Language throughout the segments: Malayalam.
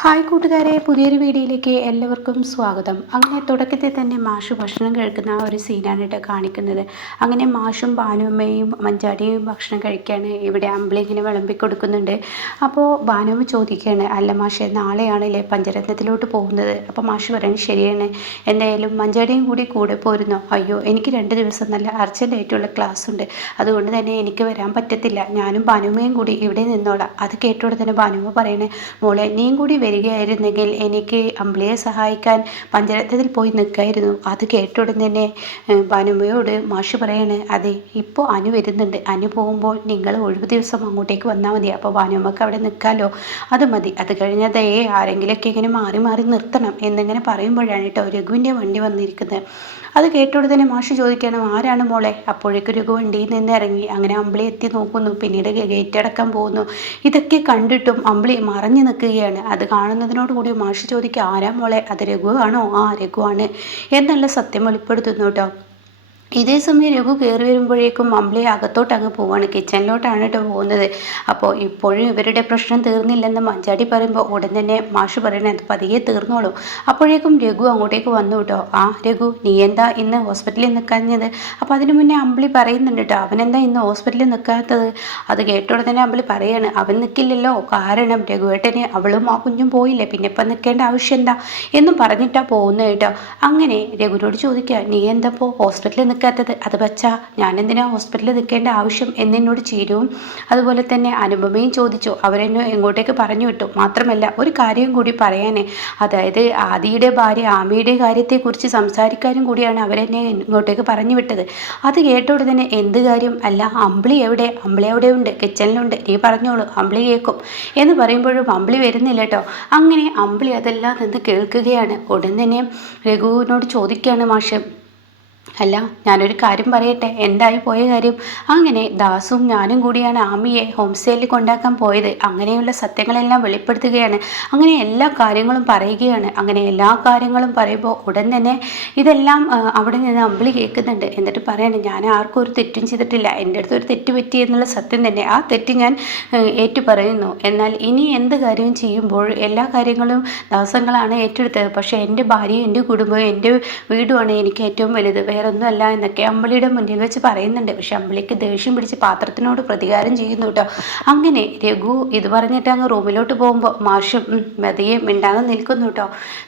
ഹായ് കൂട്ടുകാരെ, പുതിയൊരു വീഡിയോയിലേക്ക് എല്ലാവർക്കും സ്വാഗതം. അങ്ങനെ തുടക്കത്തിൽ തന്നെ മാഷ് ഭക്ഷണം കഴിക്കുന്ന ആ ഒരു സീനാണ് കേട്ടോ കാണിക്കുന്നത്. അങ്ങനെ മാഷും ഭാനുമ്മയും മഞ്ചാടിയും ഭക്ഷണം കഴിക്കുകയാണ്. ഇവിടെ അമ്പിളി ഇങ്ങനെ വിളമ്പി കൊടുക്കുന്നുണ്ട്. അപ്പോൾ ഭാനുമ്മ ചോദിക്കുകയാണ്, അല്ല മാഷെ നാളെയാണല്ലേ പഞ്ചരത്നത്തിലോട്ട് പോകുന്നത്? അപ്പോൾ മാഷ് പറയുന്നത് ശരിയാണ്, എന്തായാലും മഞ്ചാടിയും കൂടെ പോരുന്നോ? അയ്യോ, എനിക്ക് 2 ദിവസം നല്ല അർജൻറ്റായിട്ടുള്ള ക്ലാസ് ഉണ്ട്, അതുകൊണ്ട് തന്നെ എനിക്ക് വരാൻ പറ്റത്തില്ല, ഞാനും ഭാനുമ്മയും കൂടി ഇവിടെ നിന്നോളാം. അത് കേട്ടോടെ തന്നെ ഭാനുമ്മ പറയണേ, മോളെ നീയും കൂടി വരികയായിരുന്നെങ്കിൽ എനിക്ക് അമ്പിളിയെ സഹായിക്കാൻ പഞ്ചരത്നത്തിൽ പോയി നിൽക്കായിരുന്നു. അത് കേട്ട ഉടൻ തന്നെ ഭാനുമ്മയോട് മാഷ് പറയാണ്, അതെ ഇപ്പോൾ അനു വരുന്നുണ്ട്, അനു പോകുമ്പോൾ നിങ്ങൾ ഒഴിവ് ദിവസം അങ്ങോട്ടേക്ക് വന്നാൽ മതി, അപ്പോൾ ഭാനുമ്മക്ക് അവിടെ നിൽക്കാമല്ലോ, അത് മതി. അത് കഴിഞ്ഞതേ ആരെങ്കിലുമൊക്കെ ഇങ്ങനെ മാറി മാറി നിർത്തണം എന്നിങ്ങനെ പറയുമ്പോഴാണ് കേട്ടോ രഘുവിൻ്റെ വണ്ടി വന്നിരിക്കുന്നത്. അത് കേട്ടോടെ തന്നെ മാഷ് ചോദിക്കണം, ആരാണ് മോളെ? അപ്പോഴേക്കും രഘു വണ്ടിയിൽ നിന്ന് ഇറങ്ങി. അങ്ങനെ അമ്പിളി എത്തി നോക്കുന്നു, പിന്നീട് ഗേറ്റ് അടക്കാൻ പോകുന്നു. ഇതൊക്കെ കണ്ടിട്ടും അമ്പിളി മറഞ്ഞു നിൽക്കുകയാണ്. അത് കാണുന്നതിനോട് കൂടി മാഷ് ചോദിക്കുക, ആരാ മോളെ? അത് രഘു ആണോ? ആ രഘുവാണ് എന്നുള്ള സത്യം വെളിപ്പെടുത്തുന്നു കേട്ടോ. ഇതേ സമയം രഘു കയറി വരുമ്പോഴേക്കും അമ്പിളി അകത്തോട്ട് അങ്ങ് പോവാണ്, കിച്ചണിലോട്ടാണ് കേട്ടോ പോകുന്നത്. അപ്പോൾ ഇപ്പോഴും ഇവരുടെ പ്രശ്നം തീർന്നില്ലെന്ന് മഞ്ചാടി പറയുമ്പോൾ ഉടൻ തന്നെ മാഷ് പറയണേ, അത് പതിയെ തീർന്നോളൂ. അപ്പോഴേക്കും രഘു അങ്ങോട്ടേക്ക് വന്നു കേട്ടോ. ആ രഘു, നീ എന്താ ഇന്ന് ഹോസ്പിറ്റലിൽ നിൽക്കാഞ്ഞത്? അപ്പോൾ അതിന് മുന്നേ അമ്പിളി പറയുന്നുണ്ട് കേട്ടോ, അവനെന്താ ഇന്ന് ഹോസ്പിറ്റലിൽ നിൽക്കാത്തത്? അത് കേട്ടോടെ തന്നെ അമ്പിളി പറയാണ്, അവൻ നിൽക്കില്ലല്ലോ, കാരണം രഘുവേട്ടന് അവളും ആ കുഞ്ഞും പോയില്ലേ, പിന്നെ ഇപ്പം നിൽക്കേണ്ട ആവശ്യം എന്താ എന്നും പറഞ്ഞിട്ടാണ് പോകുന്നത് കേട്ടോ. അങ്ങനെ രഘുവിനോട് ചോദിക്കുക, നീ എന്താ ഇപ്പോൾ ഹോസ്പിറ്റലിൽ നിൽക്കാത്തത്? അത് വച്ചാ ഞാൻ എന്തിനാ ഹോസ്പിറ്റലിൽ നിൽക്കേണ്ട ആവശ്യം എന്നോട് ചീരവും അതുപോലെ തന്നെ അനുപമയും ചോദിച്ചു. അവരെന്നെ എങ്ങോട്ടേക്ക് പറഞ്ഞു വിട്ടു. മാത്രമല്ല ഒരു കാര്യം കൂടി പറയാനേ, അതായത് ആദിയുടെ ഭാര്യ ആമിയുടെ കാര്യത്തെക്കുറിച്ച് സംസാരിക്കാനും കൂടിയാണ് അവരെന്നെ ഇങ്ങോട്ടേക്ക് പറഞ്ഞു വിട്ടത്. അത് കേട്ടോടെ തന്നെ എന്ത് കാര്യം? അല്ല അമ്പിളി എവിടെ? അമ്പിളി അവിടെ ഉണ്ട്, കിച്ചണിലുണ്ട്, നീ പറഞ്ഞോളൂ, അമ്പിളി കേൾക്കും എന്ന് പറയുമ്പോഴും അമ്പിളി വരുന്നില്ല കേട്ടോ. അങ്ങനെ അമ്പിളി അതെല്ലാം നിന്ന് കേൾക്കുകയാണ്. ഉടൻ തന്നെ രഘുവിനോട് ചോദിക്കുകയാണ് മാഷ്, അല്ല ഞാനൊരു കാര്യം പറയട്ടെ, എന്തായി പോയ കാര്യം? അങ്ങനെ ദാസും ഞാനും കൂടിയാണ് ആമിയെ ഹോം സ്റ്റേയിൽ കൊണ്ടാക്കാൻ പോയത്. അങ്ങനെയുള്ള സത്യങ്ങളെല്ലാം വെളിപ്പെടുത്തുകയാണ്. അങ്ങനെ എല്ലാ കാര്യങ്ങളും പറയുകയാണ്. അങ്ങനെ എല്ലാ കാര്യങ്ങളും പറയുമ്പോൾ ഉടൻ തന്നെ ഇതെല്ലാം അവിടെ നിന്ന് അമ്പിളി കേൾക്കുന്നുണ്ട്. എന്നിട്ട് പറയണം, ഞാൻ ആർക്കും ഒരു തെറ്റും ചെയ്തിട്ടില്ല, എൻ്റെ അടുത്ത് ഒരു തെറ്റ് പറ്റി എന്നുള്ള സത്യം തന്നെ, ആ തെറ്റ് ഞാൻ ഏറ്റു പറയുന്നു. എന്നാൽ ഇനി എന്ത് കാര്യവും ചെയ്യുമ്പോൾ എല്ലാ കാര്യങ്ങളും ദാസങ്ങളാണ് ഏറ്റെടുത്തത്. പക്ഷേ എൻ്റെ ഭാര്യയും എൻ്റെ കുടുംബവും എൻ്റെ വീടുമാണ് എനിക്ക് ഏറ്റവും വലുത്, ഒന്നുമല്ല എന്നൊക്കെ അമ്പിളിയുടെ മുന്നിൽ വെച്ച് പറയുന്നുണ്ട്. പക്ഷെ അമ്പിളിക്ക് ദേഷ്യം പിടിച്ച് പാത്രത്തിനോട് പ്രതികാരം ചെയ്യുന്നു കേട്ടോ. അങ്ങനെ രഘു ഇത് പറഞ്ഞിട്ട് അങ്ങ് റൂമിലോട്ട് പോകുമ്പോൾ മാഷും മതിയെ മിണ്ടാതെ നിൽക്കുന്നു കേട്ടോ.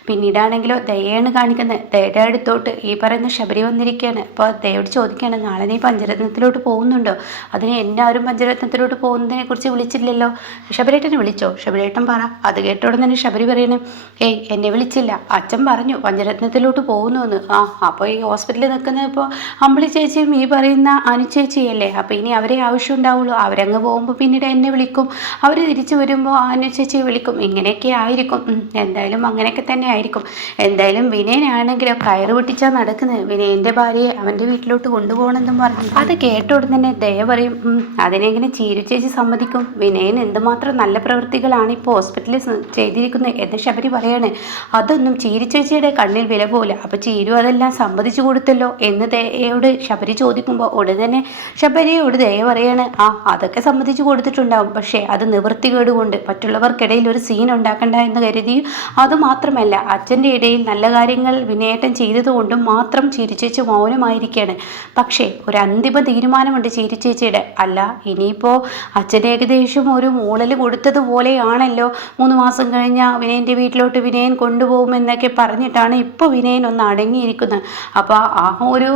പിന്നീടാണെങ്കിലോ ദയയാണ് കാണിക്കുന്നത്. ദയയുടെ അടുത്തോട്ട് ഈ പറയുന്ന ശബരി വന്നിരിക്കുകയാണ്. അപ്പോൾ ദയോട് ചോദിക്കുകയാണ്, നാളെ നീ പഞ്ചരത്നത്തിലോട്ട് പോകുന്നുണ്ടോ? അതിന് എല്ലാവരും പഞ്ചരത്നത്തിലോട്ട് പോകുന്നതിനെ കുറിച്ച് വിളിച്ചില്ലല്ലോ, ശബരേട്ടനെ വിളിച്ചോ? ശബരേട്ടൻ പറ. അത് കേട്ടോടെ തന്നെ ശബരി പറയണേ, ഏയ് എന്നെ വിളിച്ചില്ല, അച്ഛൻ പറഞ്ഞു പഞ്ചരത്നത്തിലോട്ട് പോകുന്നു എന്ന്. ആ അപ്പോൾ ഈ ഹോസ്പിറ്റലിൽ നിൽക്കുന്ന ഇപ്പോൾ അമ്പിളി ചേച്ചിയും ഈ പറയുന്ന അനു ചേച്ചിയല്ലേ, അപ്പോൾ ഇനി അവരെ ആവശ്യം ഉണ്ടാവുള്ളൂ. അവരങ്ങ് പോകുമ്പോൾ പിന്നീട് എന്നെ വിളിക്കും, അവർ തിരിച്ചു വരുമ്പോൾ അനു ചേച്ചിയെ വിളിക്കും, ഇങ്ങനെയൊക്കെ ആയിരിക്കും. എന്തായാലും അങ്ങനെയൊക്കെ തന്നെ ആയിരിക്കും. എന്തായാലും വിനയനാണെങ്കിലും കയറ് പൊട്ടിച്ചാൽ നടക്കുന്നത്. വിനയൻ്റെ ഭാര്യയെ അവൻ്റെ വീട്ടിലോട്ട് കൊണ്ടുപോകണമെന്നും പറഞ്ഞു. അത് കേട്ട ഉടൻ തന്നെ ദയ പറയും, അതിനെങ്ങനെ ചീരു ചേച്ചി സമ്മതിക്കും? വിനയൻ എന്തുമാത്രം നല്ല പ്രവൃത്തികളാണ് ഇപ്പോൾ ഹോസ്പിറ്റലിൽ ചെയ്തിരിക്കുന്നത് എന്ന് ശബരി പറയാണ്. അതൊന്നും ചീരു ചേച്ചിയുടെ കണ്ണിൽ വില പോലെ. അപ്പോൾ ചീരു അതെല്ലാം സമ്മതിച്ചു കൊടുത്തല്ലോ എന്ന് ദയയോട് ശബരി ചോദിക്കുമ്പോൾ ഉടൻ തന്നെ ശബരിയോട് ദയ പറയാണ്, ആ അതൊക്കെ സമ്മതിച്ചു കൊടുത്തിട്ടുണ്ടാവും, പക്ഷേ അത് നിവൃത്തികേട് കൊണ്ട് മറ്റുള്ളവർക്കിടയിൽ ഒരു സീൻ ഉണ്ടാക്കണ്ട എന്ന് കരുതി. അതുമാത്രമല്ല അച്ഛൻ്റെ ഇടയിൽ നല്ല കാര്യങ്ങൾ വിനയേട്ടൻ ചെയ്തതുകൊണ്ടും മാത്രം ചിരിച്ചേച്ച് മൗനമായിരിക്കുകയാണ്. പക്ഷേ ഒരു അന്തിമ തീരുമാനമുണ്ട് ചിരിച്ചേച്ചിയുടെ. അല്ല ഇനിയിപ്പോൾ അച്ഛൻ ഏകദേശം ഒരു മൂളൽ കൊടുത്തതുപോലെയാണല്ലോ, 3 മാസം കഴിഞ്ഞാൽ വിനയൻ്റെ വീട്ടിലോട്ട് വിനയൻ കൊണ്ടുപോകുമെന്നൊക്കെ പറഞ്ഞിട്ടാണ് ഇപ്പോൾ വിനയൻ ഒന്ന് അടങ്ങിയിരിക്കുന്നത്. അപ്പോൾ ആ ഒരു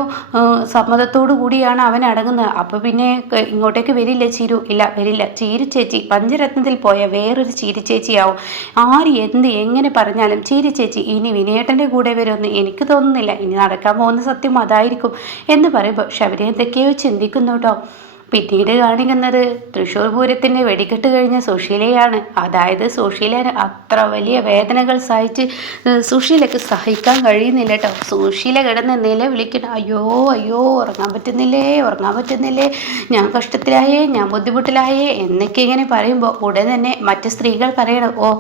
സമ്മതത്തോടു കൂടിയാണ് അവൻ അടങ്ങുന്നത്. അപ്പോൾ പിന്നെ ഇങ്ങോട്ടേക്ക് വരില്ല ചിരു? ഇല്ല വരില്ല. ചീരു ചേച്ചി പഞ്ചരത്നത്തിൽ പോയ വേറൊരു ചീരു ചേച്ചിയാവും. ആര് എന്ത് എങ്ങനെ പറഞ്ഞാലും ചീരു ചേച്ചി ഇനി വിനയേട്ടൻ്റെ കൂടെ വരുമെന്ന് എനിക്ക് തോന്നുന്നില്ല. ഇനി നടക്കാൻ പോകുന്ന സത്യം അതായിരിക്കും എന്ന് പറയുമ്പോൾ ശബരി എന്തൊക്കെയോ ചിന്തിക്കുന്നു കേട്ടോ. പിന്നീട് കാണിക്കുന്നത് തൃശ്ശൂർ പൂരത്തിൻ്റെ വെടിക്കെട്ട് കഴിഞ്ഞ സുശീലയാണ്. അതായത് സുശീല അത്ര വലിയ വേദനകൾ സഹിച്ച് സുശീലയ്ക്ക് സഹിക്കാൻ കഴിയുന്നില്ല കേട്ടോ. സുശീല കിടന്ന് നിലവിളിക്കണം, അയ്യോ അയ്യോ ഉറങ്ങാൻ പറ്റുന്നില്ലേ, ഞാൻ കഷ്ടത്തിലായേ, ഞാൻ ബുദ്ധിമുട്ടിലായേ എന്നൊക്കെ ഇങ്ങനെ പറയുമ്പോൾ ഉടൻ തന്നെ മറ്റ് സ്ത്രീകൾ പറയണം, ഓ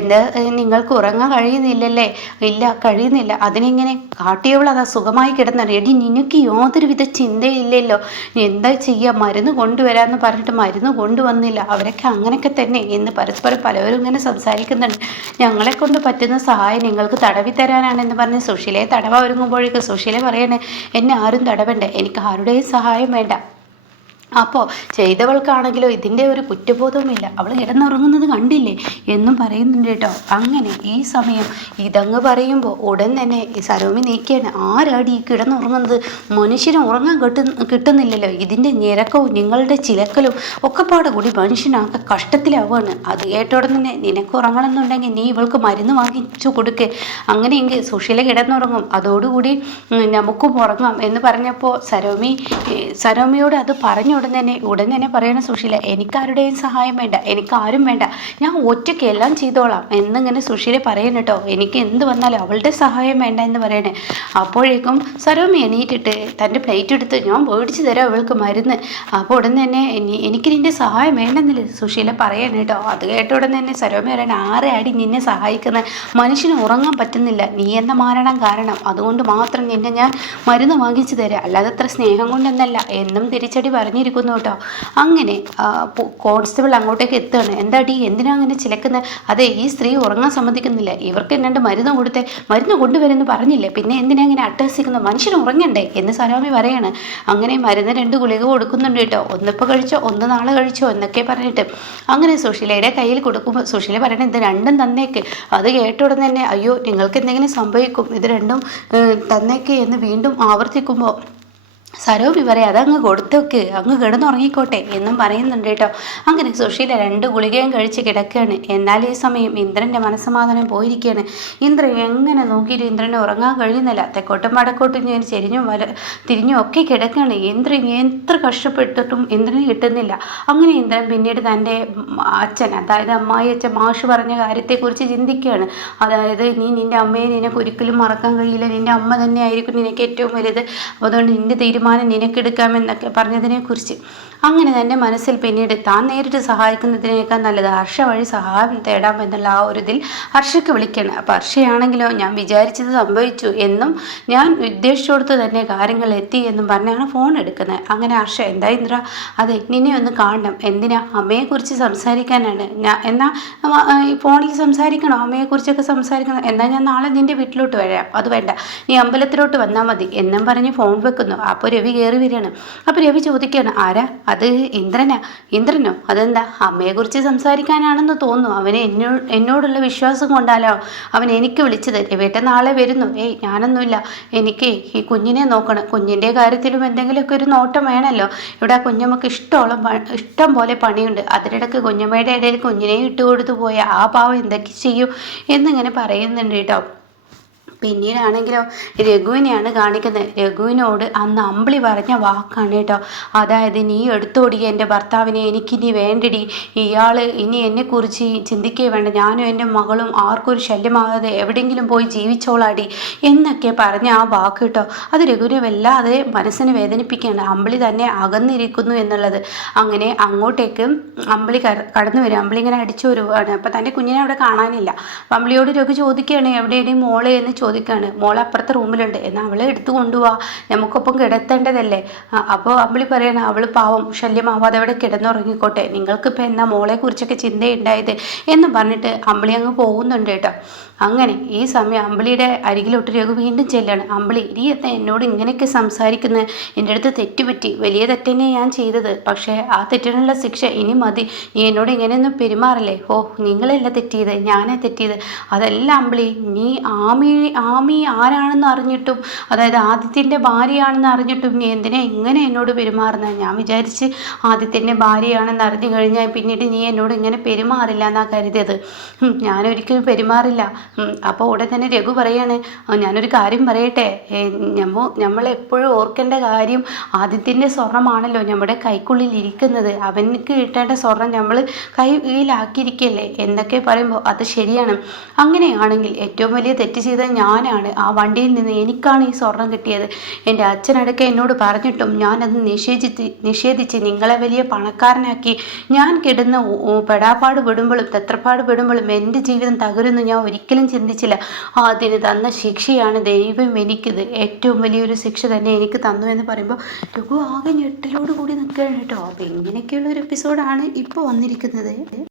എന്താ നിങ്ങൾക്ക് ഉറങ്ങാൻ കഴിയുന്നില്ലല്ലേ? ഇല്ല കഴിയുന്നില്ല. അതിനെങ്ങനെ? കാട്ടിയവൾ അതാ സുഖമായി കിടന്നാണ്. എടി നിനക്ക് യാതൊരുവിധ ചിന്തയില്ലല്ലോ, എന്താ ചെയ്യുക? മരുന്ന് കൊണ്ടുവരാമെന്ന് പറഞ്ഞിട്ട് മരുന്ന് കൊണ്ടുവന്നില്ല, അവരൊക്കെ അങ്ങനെയൊക്കെ തന്നെ എന്ന് പരസ്പരം പലവരും ഇങ്ങനെ സംസാരിക്കുന്നുണ്ട്. ഞങ്ങളെ കൊണ്ട് പറ്റുന്ന സഹായം നിങ്ങൾക്ക് തടവി തരാനാണെന്ന് പറഞ്ഞ് സുശീലയെ തടവ ഒരുങ്ങുമ്പോഴേക്ക് സുശീല പറയണേ, എന്നെ ആരും തടവണ്ട, എനിക്ക് ആരുടെയും സഹായം വേണ്ട. അപ്പോൾ ചെയ്തവൾക്കാണെങ്കിലോ ഇതിൻ്റെ ഒരു കുറ്റബോധവുമില്ല, അവൾ കിടന്നുറങ്ങുന്നത് കണ്ടില്ലേ എന്നും പറയുന്നുണ്ട് കേട്ടോ. അങ്ങനെ ഈ സമയം ഇതങ്ങ് പറയുമ്പോൾ ഉടൻ തന്നെ ഈ സരോമി നീക്കിയാണ്, ആരാടി ഈ കിടന്നുറങ്ങുന്നത്, മനുഷ്യന് ഉറങ്ങാൻ കിട്ടുന്നില്ലല്ലോ, ഇതിൻ്റെ ഞെരക്കവും നിങ്ങളുടെ ചിലക്കലും ഒക്കെ പാടെ കൂടി മനുഷ്യനാകെ കഷ്ടത്തിലാവുകയാണ്. അത് കേട്ടോടെ തന്നെ നിനക്ക് ഉറങ്ങണമെന്നുണ്ടെങ്കിൽ നീ ഇവൾക്ക് മരുന്ന് വാങ്ങിച്ചു കൊടുക്ക്, അങ്ങനെയെങ്കിൽ സുശീല കിടന്നുറങ്ങും, അതോടുകൂടി നമുക്കും ഉറങ്ങാം എന്ന് പറഞ്ഞപ്പോൾ സരോമിയോട് അത് പറഞ്ഞു ഉടൻ തന്നെ പറയണ സുശീല, എനിക്കാരുടെയും സഹായം വേണ്ട, എനിക്കാരും വേണ്ട, ഞാൻ ഒറ്റയ്ക്ക് എല്ലാം ചെയ്തോളാം എന്നിങ്ങനെ സുശീല പറയണം കേട്ടോ. എനിക്ക് എന്ത് വന്നാലും അവളുടെ സഹായം വേണ്ട എന്ന് പറയണേ. അപ്പോഴേക്കും സരോമി എണീറ്റിട്ട് തൻ്റെ പ്ലേറ്റ് എടുത്ത്, ഞാൻ മേടിച്ചു തരാം അവൾക്ക് മരുന്ന്. അപ്പോൾ ഉടൻ തന്നെ എനിക്ക് നിൻ്റെ സഹായം വേണ്ടെന്നില്ല സുശീല പറയണം കേട്ടോ. അത് കേട്ട ഉടൻ തന്നെ സരോമി പറയണേ, ആരെയാടി നിന്നെ സഹായിക്കുന്നത്, മനുഷ്യന് ഉറങ്ങാൻ പറ്റുന്നില്ല, നീ എന്ന മാരണം കാരണം, അതുകൊണ്ട് മാത്രം നിന്നെ ഞാൻ മരുന്ന് വാങ്ങിച്ചു തരാം, അല്ലാതെ അത്ര സ്നേഹം കൊണ്ടെന്നല്ല എന്നും തിരിച്ചടി പറഞ്ഞിരിക്കുന്നു കേട്ടോ. അങ്ങനെ കോൺസ്റ്റബിൾ അങ്ങോട്ടേക്ക് എത്തുകയാണ്. എന്താടി എന്തിനാ അങ്ങനെ ചിലക്കുന്നത്, അതെ ഈ സ്ത്രീ ഉറങ്ങാൻ സമ്മതിക്കുന്നില്ല, ഇവർക്ക് എന്നാണ്ട് മരുന്ന് കൊടുത്തേ, മരുന്ന് കൊണ്ടുവരുമെന്ന് പറഞ്ഞില്ലേ, പിന്നെ എന്തിനാ ഇങ്ങനെ അട്ടഹസിക്കുന്നത്, മനുഷ്യന് ഉറങ്ങണ്ടേ എന്ന് സരോമി പറയാണ്. അങ്ങനെ മരുന്ന് 2 ഗുളിക കൊടുക്കുന്നുണ്ട് കേട്ടോ, ഒന്നിപ്പോൾ കഴിച്ചോ ഒന്ന് നാളെ കഴിച്ചോ എന്നൊക്കെ പറഞ്ഞിട്ട്. അങ്ങനെ സുശീലയുടെ കയ്യിൽ കൊടുക്കുമ്പോൾ സുശീല പറയണത്, ഇത് 2ഉം തന്നേക്ക്. അത് കേട്ടോടെ തന്നെ, അയ്യോ നിങ്ങൾക്ക് എന്തെങ്കിലും സംഭവിക്കും, ഇത് 2ഉം തന്നേക്ക് എന്ന് വീണ്ടും ആവർത്തിക്കുമ്പോൾ സരോമി പറയാം, അതങ്ങ് കൊടുത്തേക്ക്, അങ്ങ് കിടന്നുറങ്ങിക്കോട്ടെ എന്നും പറയുന്നുണ്ട് കേട്ടോ. അങ്ങനെ സുശീല 2 ഗുളികയും കഴിച്ച് കിടക്കുകയാണ്. എന്നാൽ ഈ സമയം ഇന്ദ്രൻ്റെ മനസ്സമാധാനം പോയിരിക്കുകയാണ്. ഇന്ദ്രൻ എങ്ങനെ നോക്കിയിട്ട് ഇന്ദ്രനെ ഉറങ്ങാൻ കഴിയുന്നില്ല, തെക്കോട്ടും വടക്കോട്ടും ഞാൻ തിരിഞ്ഞും ഒക്കെ കിടക്കുകയാണ്. ഇന്ദ്രൻ എത്ര കഷ്ടപ്പെട്ടിട്ടും ഇന്ദ്രന് കിട്ടുന്നില്ല. അങ്ങനെ ഇന്ദ്രൻ പിന്നീട് തൻ്റെ അച്ഛൻ, അതായത് അമ്മായി അച്ഛൻ മാഷ് പറഞ്ഞ കാര്യത്തെക്കുറിച്ച് ചിന്തിക്കുകയാണ്. അതായത് നിൻ്റെ അമ്മയെ നിനക്ക് ഒരിക്കലും മറക്കാൻ കഴിയില്ല, നിൻ്റെ അമ്മ തന്നെ ആയിരിക്കും നിനക്ക് ഏറ്റവും വലുത്, അതുകൊണ്ട് നിൻ്റെ തീരുമാനം നിനക്കെടുക്കാമെന്നൊക്കെ പറഞ്ഞതിനെക്കുറിച്ച് അങ്ങനെ തന്നെ മനസ്സിൽ പിന്നീട് താൻ നേരിട്ട് സഹായിക്കുന്നതിനേക്കാൾ നല്ലത് ഹർഷ വഴി സഹായം തേടാമെന്നുള്ള ആ ഒരു ഇതിൽ ഹർഷയ്ക്ക് വിളിക്കണം. അപ്പോൾ ഹർഷയാണെങ്കിലോ, ഞാൻ വിചാരിച്ചത് സംഭവിച്ചു എന്നും ഞാൻ ഉദ്ദേശിച്ചോടത്ത് തന്നെ കാര്യങ്ങൾ എത്തി എന്നും പറഞ്ഞാണ് ഫോൺ എടുക്കുന്നത്. അങ്ങനെ ഹർഷ, എന്താ ഇന്ദ്ര, അതെ നിന്നെ ഒന്ന് കാണണം, എന്തിനാ, അമ്മയെക്കുറിച്ച് സംസാരിക്കാനാണ്. എന്നാൽ ഈ ഫോണിൽ സംസാരിക്കണോ, അമ്മയെക്കുറിച്ചൊക്കെ സംസാരിക്കണം, എന്നാൽ ഞാൻ നാളെ നിൻ്റെ വീട്ടിലോട്ട് വരാം, അത് വേണ്ട നീ അമ്പലത്തിലോട്ട് വന്നാൽ മതി എന്നും പറഞ്ഞ് ഫോൺ വെക്കുന്നു. അപ്പോൾ രവി കയറി വരികയാണ്. അപ്പോൾ രവി ചോദിക്കുകയാണ്, ആരാ അത്, ഇന്ദ്രനോ, അതെന്താ, അമ്മയെക്കുറിച്ച് സംസാരിക്കാനാണെന്ന് തോന്നുന്നു, അവന് എന്നോടുള്ള വിശ്വാസം കൊണ്ടാലോ അവൻ എനിക്ക് വിളിച്ചത്. രവിയേട്ടൻ നാളെ വരുന്നു. ഞാനൊന്നുമില്ല, എനിക്ക് ഈ കുഞ്ഞിനെ നോക്കണം, കുഞ്ഞിൻ്റെ കാര്യത്തിലും എന്തെങ്കിലുമൊക്കെ ഒരു നോട്ടം വേണമല്ലോ, ഇവിടെ കുഞ്ഞമ്മക്ക് ഇഷ്ടം പോലെ പണിയുണ്ട്, അതിനിടയ്ക്ക് കുഞ്ഞമ്മയുടെ ഇടയിൽ കുഞ്ഞിനെ ഇട്ടുകൊടുത്തു പോയ ആ പാവം എന്തൊക്കെ ചെയ്യും എന്നിങ്ങനെ പറയുന്നുണ്ട് കേട്ടോ. പിന്നീടാണെങ്കിലോ രഘുവിനെയാണ് കാണിക്കുന്നത്. രഘുവിനോട് അന്ന് അമ്പിളി പറഞ്ഞ വാക്കാണ് കേട്ടോ. അതായത്, നീ എടുത്തോടിയ എൻ്റെ ഭർത്താവിനെ, എനിക്കിനി വേണ്ടടി, ഇയാൾ ഇനി എന്നെക്കുറിച്ച് ചിന്തിക്കേ വേണ്ട, ഞാനും എൻ്റെ മകളും ആർക്കും ഒരു ശല്യമാകാതെ എവിടെയെങ്കിലും പോയി ജീവിച്ചോളാടി എന്നൊക്കെ പറഞ്ഞ ആ വാക്ക് കേട്ടോ. അത് രഘുവിനെ വല്ലാതെ മനസ്സിനെ വേദനിപ്പിക്കുകയാണ്, അമ്പിളി തന്നെ അകന്നിരിക്കുന്നു എന്നുള്ളത്. അങ്ങനെ അങ്ങോട്ടേക്ക് അമ്പിളി കടന്നു വരും. അമ്പിളി ഇങ്ങനെ അടിച്ചു വരുവാണ്. അപ്പോൾ തൻ്റെ കുഞ്ഞിനെ അവിടെ കാണാനില്ല. അപ്പം അമ്പിളിയോട് രഘു ചോദിക്കുകയാണ്, എവിടെയാണ് മോളെ എന്ന് ചോദിക്കുകയാണ്. മോൾ അപ്പുറത്തെ റൂമിലുണ്ട്, എന്നാൽ അവളെ എടുത്തു കൊണ്ടുപോവാ, നമുക്കൊപ്പം കിടത്തേണ്ടതല്ലേ. അപ്പോൾ അമ്പിളി പറയണം, അവൾ പാവം ശല്യമാവാതെ അവിടെ കിടന്നുറങ്ങിക്കോട്ടെ, നിങ്ങൾക്കിപ്പോൾ എന്നാ മോളെക്കുറിച്ചൊക്കെ ചിന്തയുണ്ടായത് എന്ന് പറഞ്ഞിട്ട് അമ്പിളി അങ്ങ് പോകുന്നുണ്ട് കേട്ടോ. അങ്ങനെ ഈ സമയം അമ്പിളിയുടെ അരികിലോട്ട് രഘു വീണ്ടും ചെല്ലാണ്. അമ്പിളി, നീ എന്താ എന്നോട് ഇങ്ങനെയൊക്കെ സംസാരിക്കുന്നത്, എൻ്റെ അടുത്ത് തെറ്റുപറ്റി, വലിയ തെറ്റന്നെ ഞാൻ ചെയ്തത്, പക്ഷേ ആ തെറ്റിനുള്ള ശിക്ഷ ഇനി മതി, നീ എന്നോട് ഇങ്ങനെയൊന്നും പെരുമാറല്ലേ. നിങ്ങളല്ല തെറ്റിയത്, ഞാനേ തെറ്റിയത്. അതല്ല അമ്പിളി, നീ ആമി ആരാണെന്ന് അറിഞ്ഞിട്ടും, അതായത് ആദിത്യൻ്റെ ഭാര്യയാണെന്ന് അറിഞ്ഞിട്ടും നീ എന്തിനാ ഇങ്ങനെ എന്നോട് പെരുമാറുന്നത്. ഞാൻ വിചാരിച്ച് ആദിത്യൻ്റെ ഭാര്യയാണെന്ന് അറിഞ്ഞു കഴിഞ്ഞാൽ പിന്നീട് നീ എന്നോട് ഇങ്ങനെ പെരുമാറില്ല എന്നാ കരുതിയത്. ഞാനൊരിക്കലും പെരുമാറില്ല. അപ്പോൾ ഉടൻ തന്നെ രഘു പറയാണ്, ഞാനൊരു കാര്യം പറയട്ടെ, നമ്മളെപ്പോഴും ഓർക്കേണ്ട കാര്യം ആദിത്യൻ്റെ സ്വർണ്ണമാണല്ലോ നമ്മുടെ കൈക്കുള്ളിൽ ഇരിക്കുന്നത്, അവനക്ക് കിട്ടേണ്ട സ്വർണ്ണം നമ്മൾ കയ്യിലാക്കിയിരിക്കല്ലേ എന്നൊക്കെ പറയുമ്പോൾ അത് ശരിയാണ്. അങ്ങനെയാണെങ്കിൽ ഏറ്റവും വലിയ തെറ്റ് ചെയ്തത് ഞാൻ ഞാനാണ്, ആ വണ്ടിയിൽ നിന്ന് എനിക്കാണ് ഈ സ്വർണം കിട്ടിയത്. എൻ്റെ അച്ഛനടക്കം എന്നോട് പറഞ്ഞിട്ടും ഞാനത് നിഷേധിച്ച് നിങ്ങളെ വലിയ പണക്കാരനാക്കി ഞാൻ കിടന്ന് പെടാപ്പാട് പെടുമ്പോഴും തെത്രപ്പാട് പെടുമ്പോഴും എൻ്റെ ജീവിതം തകരുന്നു ഞാൻ ഒരിക്കലും ചിന്തിച്ചില്ല. അതിന് തന്ന ശിക്ഷയാണ് ദൈവം എനിക്കിത് ഏറ്റവും വലിയൊരു ശിക്ഷ തന്നെ എനിക്ക് തന്നു എന്ന് പറയുമ്പോൾ രഘു ആകെ ഞെട്ടലോട് കൂടി നിൽക്കുകയാണ് കേട്ടോ. അപ്പോൾ ഇങ്ങനെയൊക്കെയുള്ള ഒരു എപ്പിസോഡാണ് ഇപ്പോൾ വന്നിരിക്കുന്നത്.